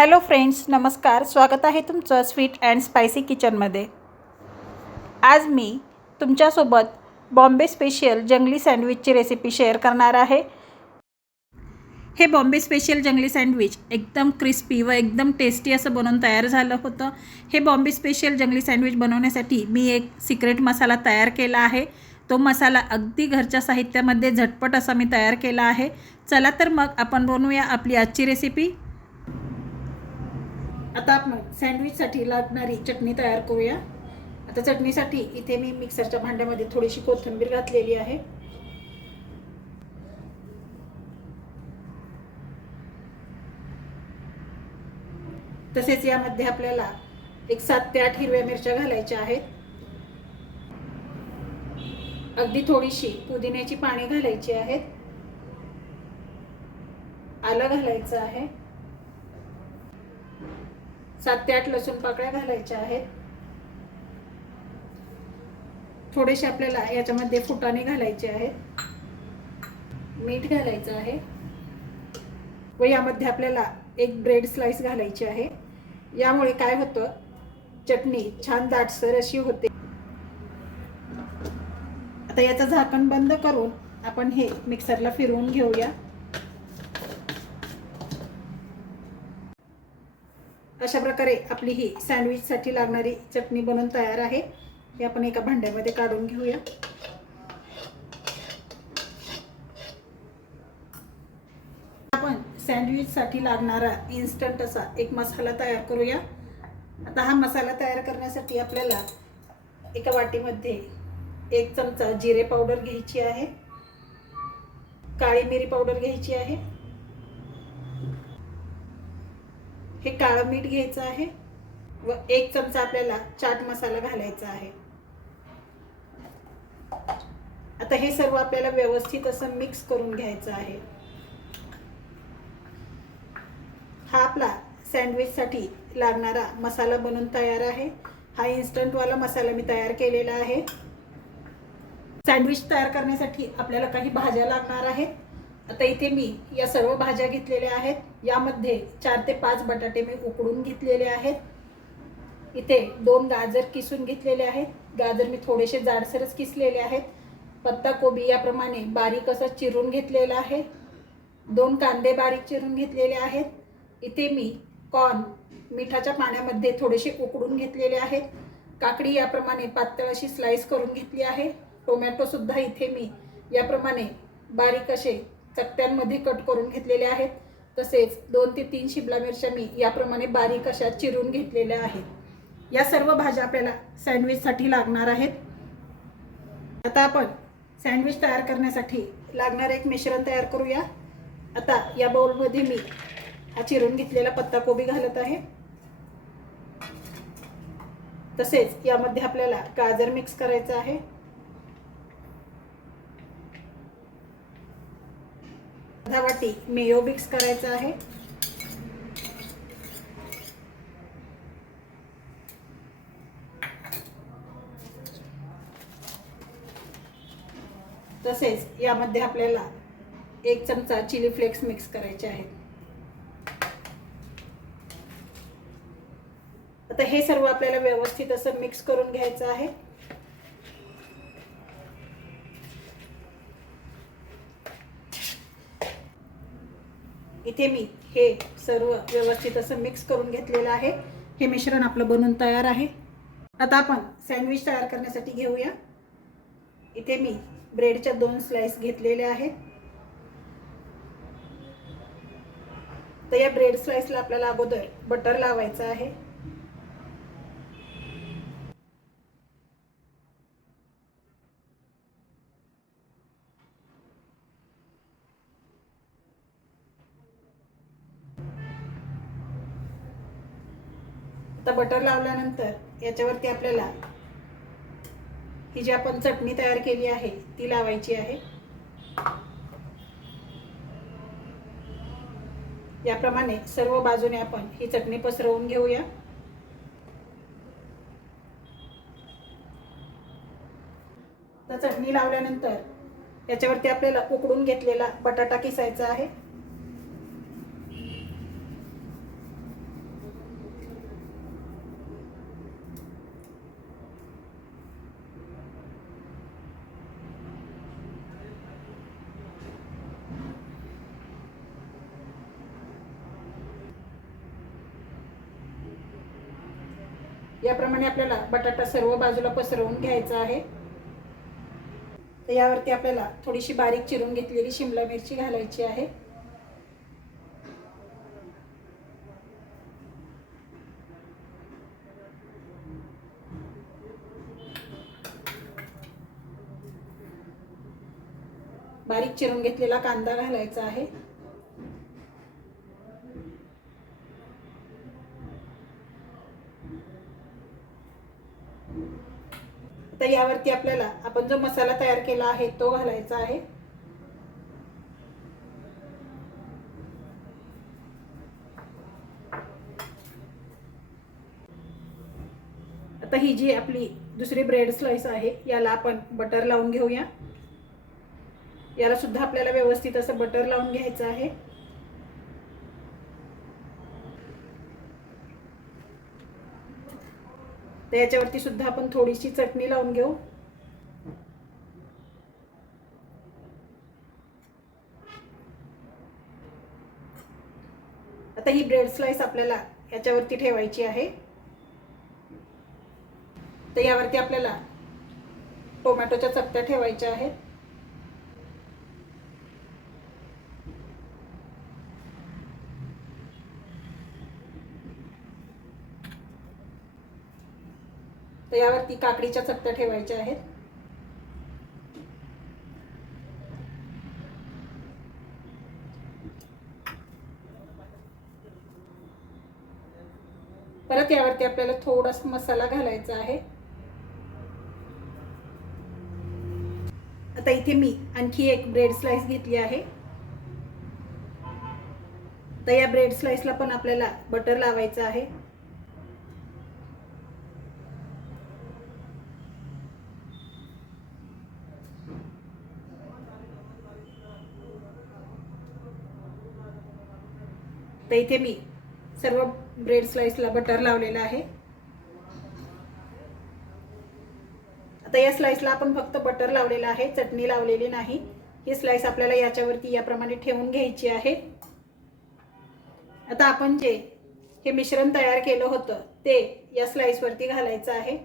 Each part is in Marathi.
हॅलो फ्रेंड्स नमस्कार. स्वागत आहे तुमचं स्वीट अँड स्पायसी किचनमध्ये. आज मी तुमच्यासोबत बॉम्बे स्पेशल जंगली सँडविचची रेसिपी शेअर करणार आहे. हे बॉम्बे स्पेशल जंगली सँडविच एकदम क्रिस्पी व एकदम टेस्टी असं बनवून तयार झालं होतं. हे बॉम्बे स्पेशल जंगली सँडविच बनवण्यासाठी मी एक सिक्रेट मसाला तयार केला आहे. तो मसाला अगदी घरच्या साहित्यामध्ये झटपट असा मी तयार केला आहे. चला तर मग आपण बनवूया आपली आजची रेसिपी. आता आपण सँडविचसाठी लागणारी चटणी तयार करूया. आता चटणीसाठी इथे मी मिक्सरच्या भांड्यामध्ये थोडीशी कोथिंबीर घातलेली आहे. तसेच यामध्ये आपल्याला एक सात ते आठ हिरव्या मिरच्या घालायच्या आहेत. अगदी थोडीशी पुदिन्याची पाने घालायची आहेत. आलं घालायचं आहे. सात ते आठ लसूण पाकळ्या घालायच्या आहेत. थोडेसे आपल्याला याच्यामध्ये फुटाणे घालायचे आहेत. मीठ घालायचं आहे. व यामध्ये आपल्याला एक ब्रेड स्लाइस घालायची आहे. यामुळे काय होतं? चटणी छान दाटसर अशी होते. आता याचं झाकण बंद करून आपण हे मिक्सरला फिरवून घेऊया. अशा प्रकारे आपली ही सँडविचसाठी लागणारी चटणी बनवून तयार आहे. हे आपण एका भांड्यामध्ये काढून घेऊया. आपण सँडविचसाठी लागणारा इन्स्टंट असा एक मसाला तयार करूया. आता हा मसाला तयार करण्यासाठी आपल्याला एका वाटीमध्ये एक चमचा जिरे पावडर घ्यायची आहे. काळी मिरी पावडर घ्यायची आहे. हे काळं मीठ घ्यायचं आहे व एक चमचा आपल्याला चाट मसाला घालायचा आहे. आता हे सर्व आपल्याला व्यवस्थित असं मिक्स करून घ्यायचं आहे. हा आपला सँडविचसाठी लागणारा मसाला बनून तयार आहे. हा इन्स्टंटवाला मसाला मी तयार केलेला आहे. सँडविच तयार करण्यासाठी आपल्याला काही भाज्या लागणार आहेत. आता इथे मी या सर्व भाज्या घेतलेल्या आहेत. यामध्ये चार ते पाच बटाटे मी उकडून घेतलेले आहेत. इथे दोन गाजर किसून घेतलेले आहेत. गाजर मी थोडेसे जाडसरच किसलेले आहेत. पत्ता कोबी याप्रमाणे बारीक असं चिरून घेतलेला आहे. दोन कांदे बारीक चिरून घेतलेले आहेत. इथे मी कॉर्न मिठाच्या पाण्यामध्ये थोडेसे उकडून घेतलेले आहेत. काकडी याप्रमाणे पातळ अशी स्लाईस करून घेतली आहे. टोमॅटोसुद्धा इथे मी याप्रमाणे बारीक असे चकत्यांमध्ये कट करून घेतलेले आहेत. तसेच दोन ते तीन शिमला मिरच्या मी याप्रमाणे बारीक अशा चिरून घेतलेल्या आहेत. या सर्व भाज्या आपल्याला सँडविचसाठी लागणार आहेत. आता आपण सँडविच तयार करण्यासाठी लागणारं एक मिश्रण तयार करूया. आता या बाउलमध्ये मी हा चिरून घेतलेला पत्ताकोबी घालत आहे. तसेच यामध्ये आपल्याला गाजर मिक्स करायचं आहे. अर्धा वाटी मेयो मिक्स करायचा आहे. तसेच यामध्ये आपल्याला एक चमचा चिली फ्लेक्स मिक्स करायचे आहेत. आता हे सर्व आपल्याला व्यवस्थित असं मिक्स करून घ्यायचं आहे. इथे मी हे सर्व व्यवस्थित असं मिक्स करून घेतलेलं आहे. हे मिश्रण आपलं बनून तयार आहे. आता आपण सँडविच तयार करण्यासाठी घेऊया. इथे मी ब्रेडच्या दोन स्लाइस घेतलेल्या आहेत. तर या ब्रेड स्लाइसला आपल्याला अगोदर बटर लावायचं आहे. आता बटर लावल्यानंतर याच्यावरती आपल्याला ही जी आपण चटणी तयार केली आहे ती लावायची आहे. याप्रमाणे सर्व बाजूने आपण ही चटणी पसरवून घेऊया. तर चटणी लावल्यानंतर याच्यावरती आपल्याला उकडून घेतलेला बटाटा किसायचा आहे. त्याप्रमाणे आपल्याला बटाटा सर्व बाजूला पसरवून घ्यायचा आहे. तर यावरती आपल्याला थोडीशी बारीक चिरून घेतलेली शिमला मिरची घालायची आहे. बारीक चिरून घेतलेला कांदा घालायचा आहे. यावरती आपल्याला आपण जो मसाला तयार केला आहे तो घालायचा आहे. आता ही जी आपली दुसरी ब्रेड स्लाइस आहे याला आपण बटर लावून घेऊया. याला सुद्धा आपल्याला व्यवस्थित असं बटर लावून घ्यायचं आहे. तर याच्यावरती सुद्धा आपण थोडीशी चटणी लावून घेऊ. आता ही ब्रेड स्लाइस आपल्याला याच्यावरती ठेवायची आहे. तर यावरती आपल्याला टोमॅटोच्या चपट्या ठेवायच्या आहेत. तर यावरती काकडीच्या चकत्या ठेवायच्या आहेत. परत यावरती आपल्याला थोडासा मसाला घालायचा आहे. आता इथे मी आणखी एक ब्रेड स्लाइस घेतली आहे. तर या ब्रेड स्लाइसला पण आपल्याला बटर लावायचं आहे. तर इथे मी सर्व ब्रेड स्लाइसला बटर लावलेलं आहे. आता या स्लाइसला आपण फक्त बटर लावलेलं आहे चटणी लावलेली नाही. ही स्लाइस आपल्याला याच्यावरती याप्रमाणे ठेवून घ्यायची आहे. आता आपण जे हे मिश्रण तयार केलं होतं ते या स्लाइसवरती घालायचं आहे.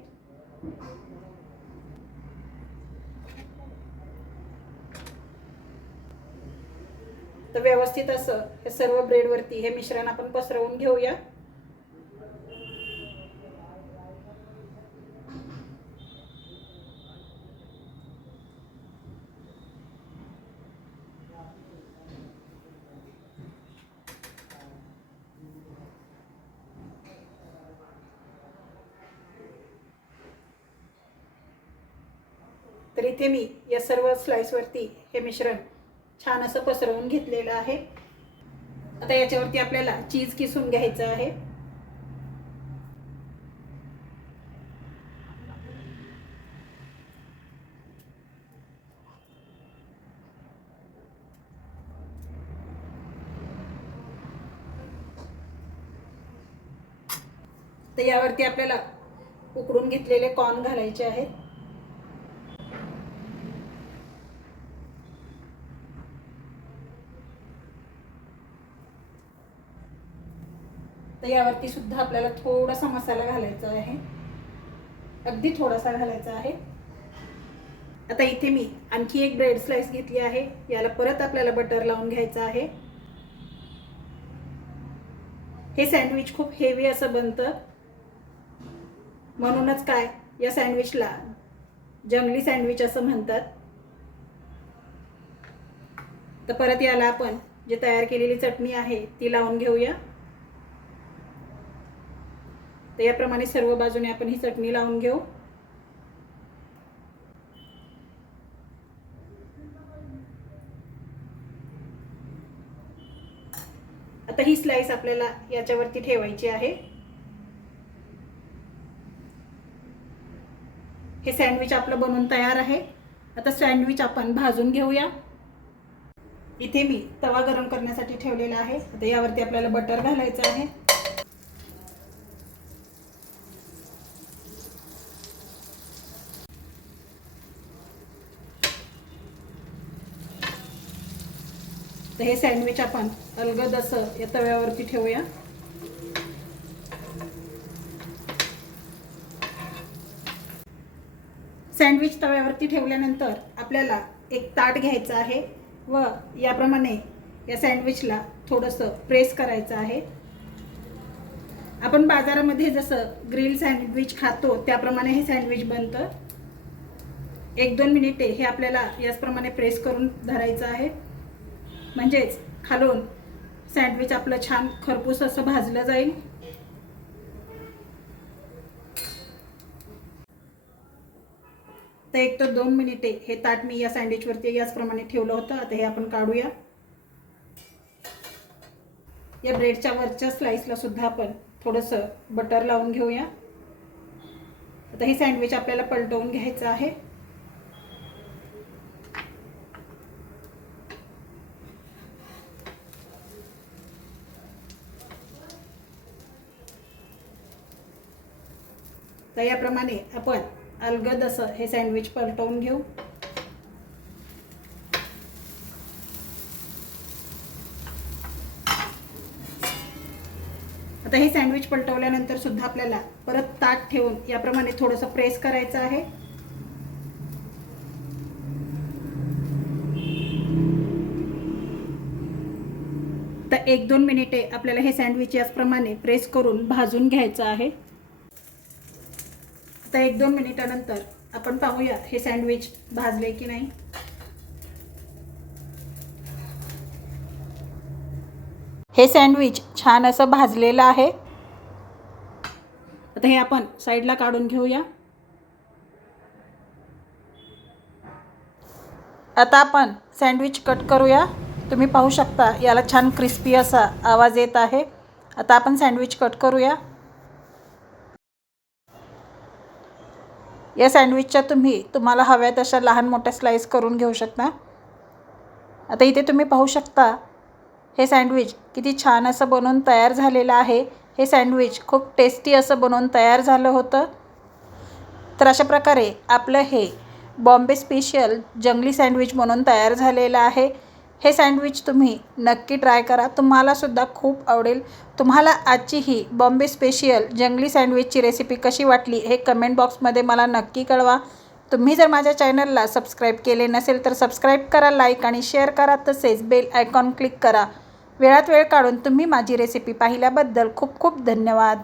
तर व्यवस्थित असं हे सर्व ब्रेडवरती हे मिश्रण आपण पसरवून घेऊया. तर इथे मी या सर्व स्लाइसवरती हे मिश्रण छान असं पसरवून घेतलेलं आहे. आता याच्यावरती आपल्याला चीज किसून घ्यायचं आहे. तर यावरती आपल्याला उकडून घेतलेले कॉर्न घालायचे आहेत. तर यावरती सुद्धा आपल्याला थोडासा मसाला घालायचा आहे. अगदी थोडासा घालायचा आहे. आता इथे मी आणखी एक ब्रेड स्लाइस घेतली आहे. याला परत आपल्याला बटर लावून घ्यायचं आहे. हे सँडविच खूप हेवी असं बनतं. म्हणूनच काय या सँडविचला जंगली सँडविच असं म्हणतात. तर परत याला आपण जे तयार केलेली चटणी आहे ती लावून घेऊया. तर याप्रमाणे सर्व बाजूने आपण ही चटणी लावून घेऊ. आता ही स्लाइस आपल्याला याच्यावरती ठेवायची आहे. हे सँडविच आपलं बनवून तयार आहे. आता सँडविच आपण भाजून घेऊया. इथे मी तवा गरम करण्यासाठी ठेवलेला आहे. आता यावरती आपल्याला बटर घालायचं आहे. तर हे सँडविच आपण अलगद असं या तव्यावरती ठेवूया. सँडविच तव्यावरती ठेवल्यानंतर आपल्याला एक ताट घ्यायचं आहे व याप्रमाणे या सँडविचला थोडंसं प्रेस करायचं आहे. आपण बाजारामध्ये जसं ग्रिल सँडविच खातो त्याप्रमाणे हे सँडविच बनतं. एक दोन मिनिटे हे आपल्याला याचप्रमाणे प्रेस करून धरायचं आहे. म्हणजेच खालून सँडविच आपलं छान खरपूस असं भाजलं जाईल. तर एक तर दोन मिनिटे हे ताट मी या सँडविचवरती याचप्रमाणे ठेवलं होतं. आता हे आपण काढूया. या ब्रेडच्या वरच्या स्लाइसला सुद्धा आपण थोडंसं बटर लावून घेऊया. आता हे सँडविच आपल्याला पलटवून घ्यायचं आहे. तर याप्रमाणे आपण अलगद असं हे सँडविच पलटवून घेऊ. आता हे सँडविच पलटवल्यानंतर सुद्धा आपल्याला परत ताट ठेवून याप्रमाणे थोडंसं प्रेस करायचं आहे. तर एक दोन मिनिटे आपल्याला हे सँडविच याचप्रमाणे प्रेस करून भाजून घ्यायचं आहे. आता एक दोन मिनिटानंतर आपण पाहूया हे सँडविच भाजले की नाही. हे सँडविच छान असं भाजलेलं आहे. आता हे आपण साईडला काढून घेऊया. आता आपण सँडविच कट करूया. तुम्ही पाहू शकता याला छान क्रिस्पी असा आवाज येत आहे. आता आपण सँडविच कट करूया. या सँडविचच्या तुम्ही तुम्हाला हव्या तशा लहान मोठ्या स्लाईस करून घेऊ शकता. आता इथे तुम्ही पाहू शकता हे सँडविच किती छान असं बनवून तयार झालेलं आहे. हे सँडविच खूप टेस्टी असं बनवून तयार झालं होतं. तर अशा प्रकारे आपलं हे बॉम्बे स्पेशल जंगली सँडविच म्हणून तयार झालेलं आहे. हे सँडविच तुम्ही नक्की ट्राय करा. तुम्हालासुद्धा खूप आवडेल. तुम्हाला आजची ही बॉम्बे स्पेशल जंगली सँडविचची रेसिपी कशी वाटली हे कमेंट बॉक्समध्ये मला नक्की कळवा. तुम्ही जर माझ्या चॅनलला सबस्क्राईब केले नसेल तर सबस्क्राईब करा लाईक आणि शेअर करा. तसेच बेल आयकॉन क्लिक करा. वेळात वेळ काढून तुम्ही माझी रेसिपी पाहिल्याबद्दल खूप खूप धन्यवाद.